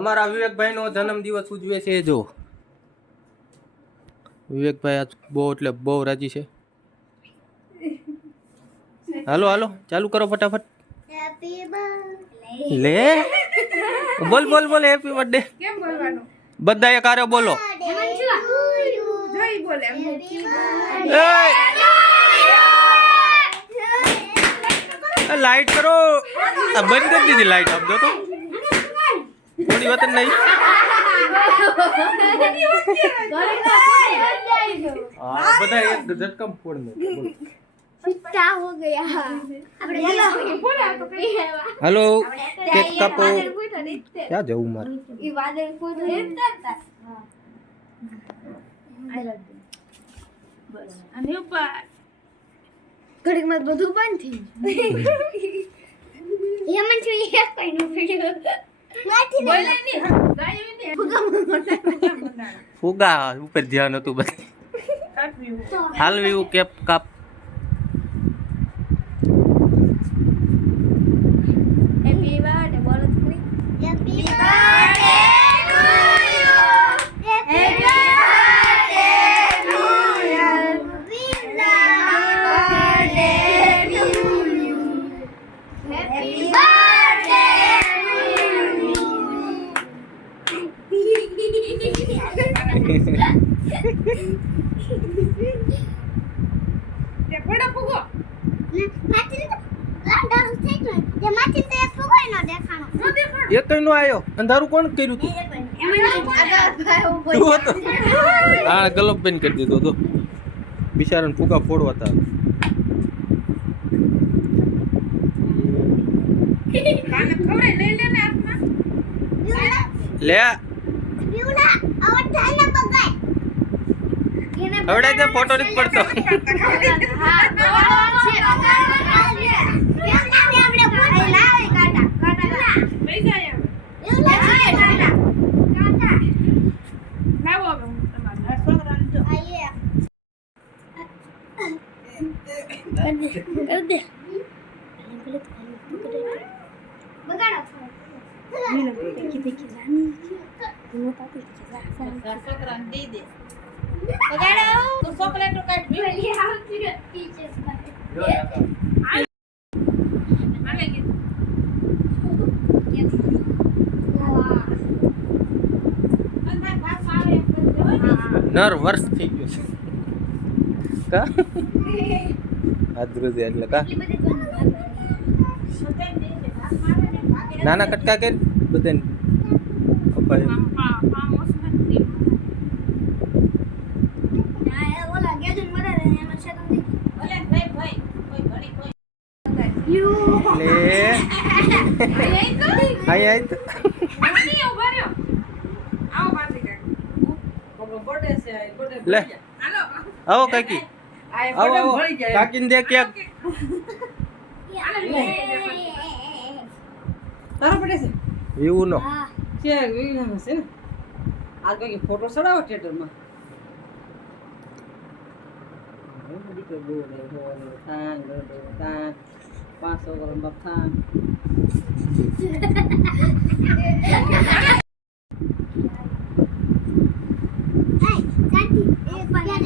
અમારા વિવેકભાઈ નો જન્મદિવસ ઉજવે છે જો વિવેકભાઈ આજ બહુ એટલે બહુ રાજી છે હાલો હાલો ચાલુ કરો ફટાફટ લે બોલ બોલ બોલ હેપી બર્થડે કેમ બોલવાનું બધા એક આરે બોલો જોઈ બોલે લાઈટ કરો બંધ કરી દીધી લાઈટ આપજો તો થોડી વાત નહીં બધા એક ઝટકમ ફોડ દે छुट्टा हो गया हेलो केक कापो क्या जाऊं मार ये वादळ फोटो लेता બસ અને ઉપર ઘડીક માં બધું બંધ થઈ યમન છું એ કોઈ નો પડ્યો માથી બોલે ની ગાયો ને ફુગા ઉપર ધ્યાન હતું બસ હાલવી કેક કાપ હેપી બર્થડે બોલો થોડી happy birthday to you happy birthday to you happy birthday તે ફોડા ફુગો માથી લાંડા થઈ ગયો તે માથી તે ફુગોય ન દેખાણો એક કઈ નો આયો અંધારું કોણ કર્યું તું તું હતો આ ગલોબ બંધ કરી દીધો તો બિચારાને ફુગા ફોડવા હતા કાને ખવરાઈ લઈ લે ને હાથમાં લે બીઉલા આવડ થાય ને બગાય હવડે તે ફોટો નથી પડતો હા છે આપણે ફોટો લાવે કાટા પૈસા આવે બીઉલા છે કાટા લાવો હવે હું તમારા છોકરાને જો આઈએ कर दे बगाड़ा देखी देखी रानी दोनों पापी છોકરાને દઈ દે बगाड़ो તો ચોકલેટ કાઢ बोलिए हम टीचर्स આલે કે અંદા ભાત આવે નર્વસ થઈ ગયો છે કા આદરુજ એટલે કા નાના કટકા કર બધાને અપાય बोला गेजन मरा रहे हैं मच्छर तुम यू લે આય આય તો લે આવો કાકી આવો આવો કાકીને દે કેક તારા પડે છે એવું નો हां છે વિલમ છે ને આ કોઈ ફોટો ચડાવો થિયેટર માં પાંચસો ગરમ બફાન काटी एक बार जा